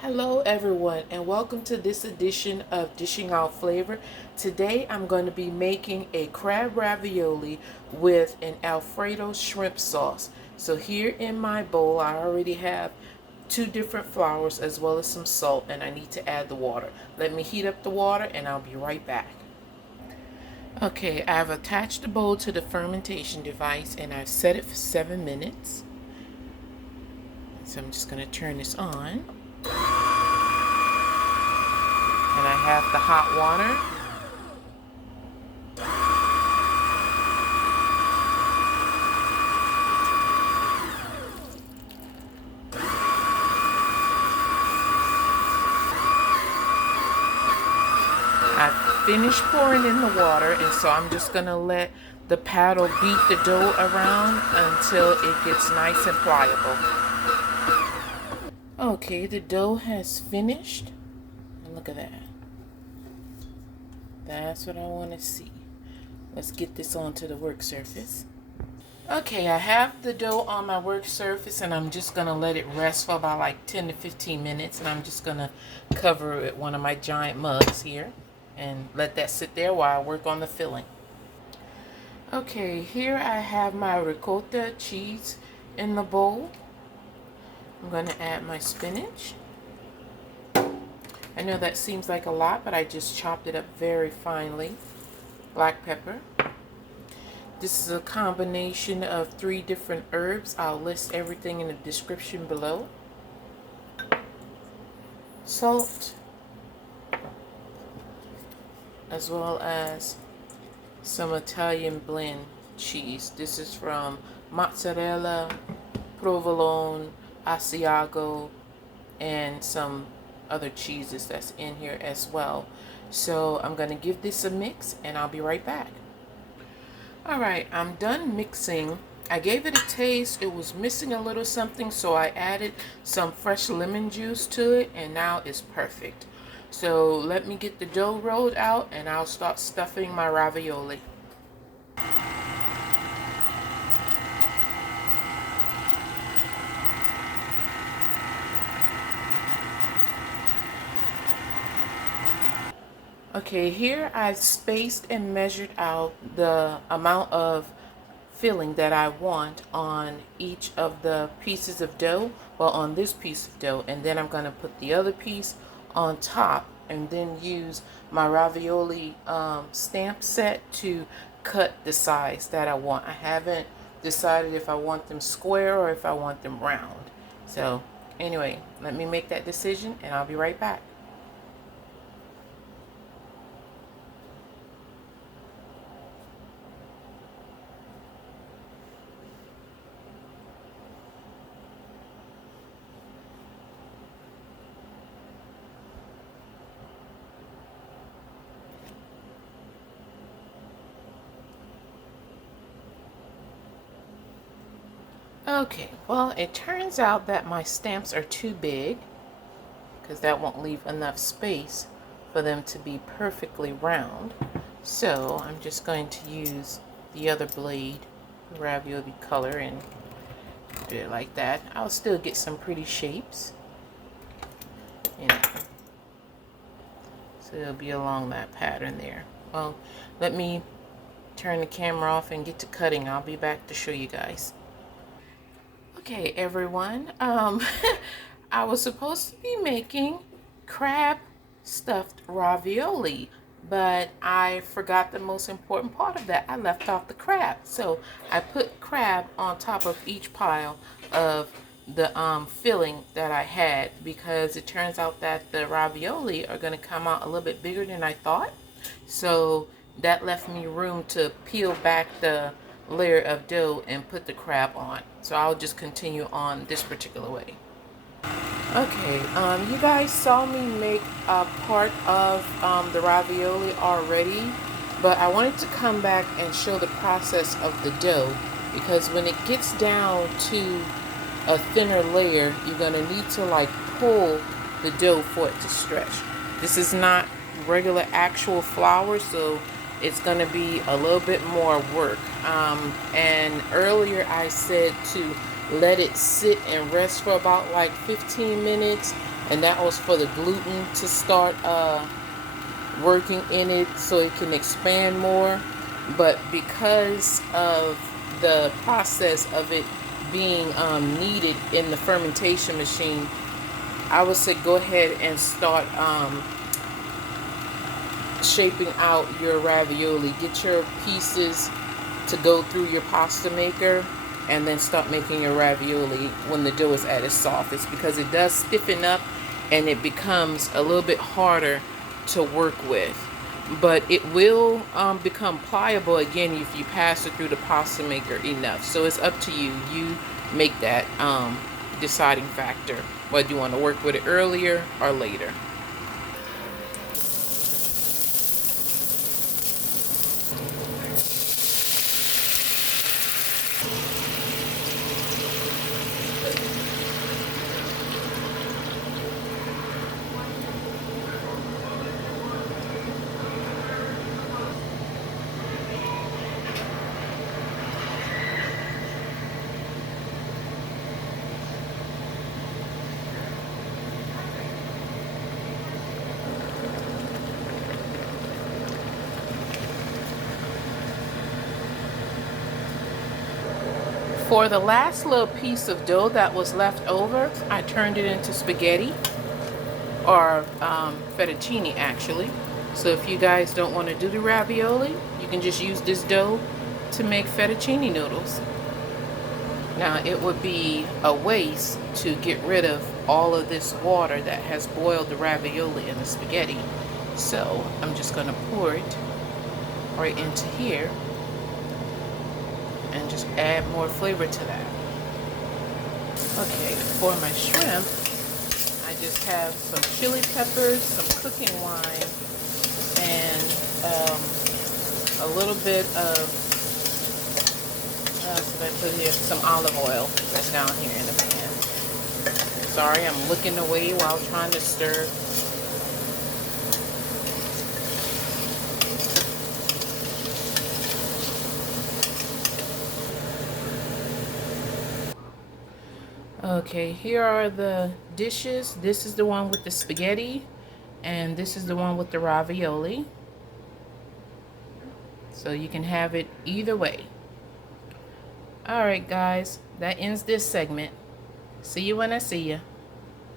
Hello everyone and welcome to this edition of Dishing Out Flavor. Today I'm going to be making a crab ravioli with an Alfredo shrimp sauce. So here in my bowl I already have two different flours as well as some salt, and I need to add the water. Let me heat up the water and I'll be right back. Okay, I've attached the bowl to the fermentation device and I've set it for 7 minutes. So I'm just going to turn this on. And I have the hot water. I finished pouring in the water, and so I'm just going to let the paddle beat the dough around until it gets nice and pliable. Okay, the dough has finished. And look at that. That's what I want to see. Let's get this onto the work surface. Okay, I have the dough on my work surface and I'm just going to let it rest for about like 10 to 15 minutes. And I'm just going to cover it with one of my giant mugs here and let that sit there while I work on the filling. Okay, here I have my ricotta cheese in the bowl. I'm going to add my spinach. I know that seems like a lot, but I just chopped it up very finely. Black pepper. This is a combination of 3 different herbs. I'll list everything in the description below. Salt, as well as some Italian blend cheese. This is from mozzarella, provolone, Asiago, and some other cheeses that's in here as well. So I'm going to give this a mix and I'll be right back. Alright, I'm done mixing. I gave it a taste. It was missing a little something, so I added some fresh lemon juice to it, and now it's perfect. So let me get the dough rolled out and I'll start stuffing my ravioli. Okay, here I've spaced and measured out the amount of filling that I want on each of the pieces of dough, well, on this piece of dough, and then I'm going to put the other piece on top and then use my ravioli stamp set to cut the size that I want. I haven't decided if I want them square or if I want them round. So anyway, let me make that decision and I'll be right back. Okay, well, it turns out that my stamps are too big because that won't leave enough space for them to be perfectly round. So I'm just going to use the other blade, ravioli color, and do it like that. I'll still get some pretty shapes, you know. So it'll be along that pattern there. Well, let me turn the camera off and get to cutting. I'll be back to show you guys. Okay, everyone. I was supposed to be making crab stuffed ravioli, but I forgot the most important part of that. I left off the crab. So I put crab on top of each pile of the filling that I had, because it turns out that the ravioli are going to come out a little bit bigger than I thought. So that left me room to peel back the layer of dough and put the crab on. So I'll just continue on this particular way. Okay, you guys saw me make a part of the ravioli already, but I wanted to come back and show the process of the dough, because when it gets down to a thinner layer, you're going to need to like pull the dough for it to stretch. This is not regular actual flour, so it's going to be a little bit more work. And earlier I said to let it sit and rest for about like 15 minutes, and that was for the gluten to start working in it so it can expand more. But because of the process of it being needed in the fermentation machine, I would say go ahead and start shaping out your ravioli. Get your pieces to go through your pasta maker, and then start making your ravioli when the dough is at its softest, because it does stiffen up and it becomes a little bit harder to work with. But it will become pliable again if you pass it through the pasta maker enough. So it's up to you. You make that deciding factor, whether you want to work with it earlier or later. For the last little piece of dough that was left over, I turned it into spaghetti, or fettuccine actually. So if you guys don't want to do the ravioli, you can just use this dough to make fettuccine noodles. Now it would be a waste to get rid of all of this water that has boiled the ravioli and the spaghetti. So I'm just going to pour it right into here and just add more flavor to that. Okay, for my shrimp, I just have some chili peppers, some cooking wine, and a little bit of so I put here some olive oil that's down here in the pan. Sorry, I'm looking away while trying to stir. Okay, here are the dishes. This is the one with the spaghetti, and this is the one with the ravioli. So you can have it either way. Alright guys, that ends this segment. See you when I see you.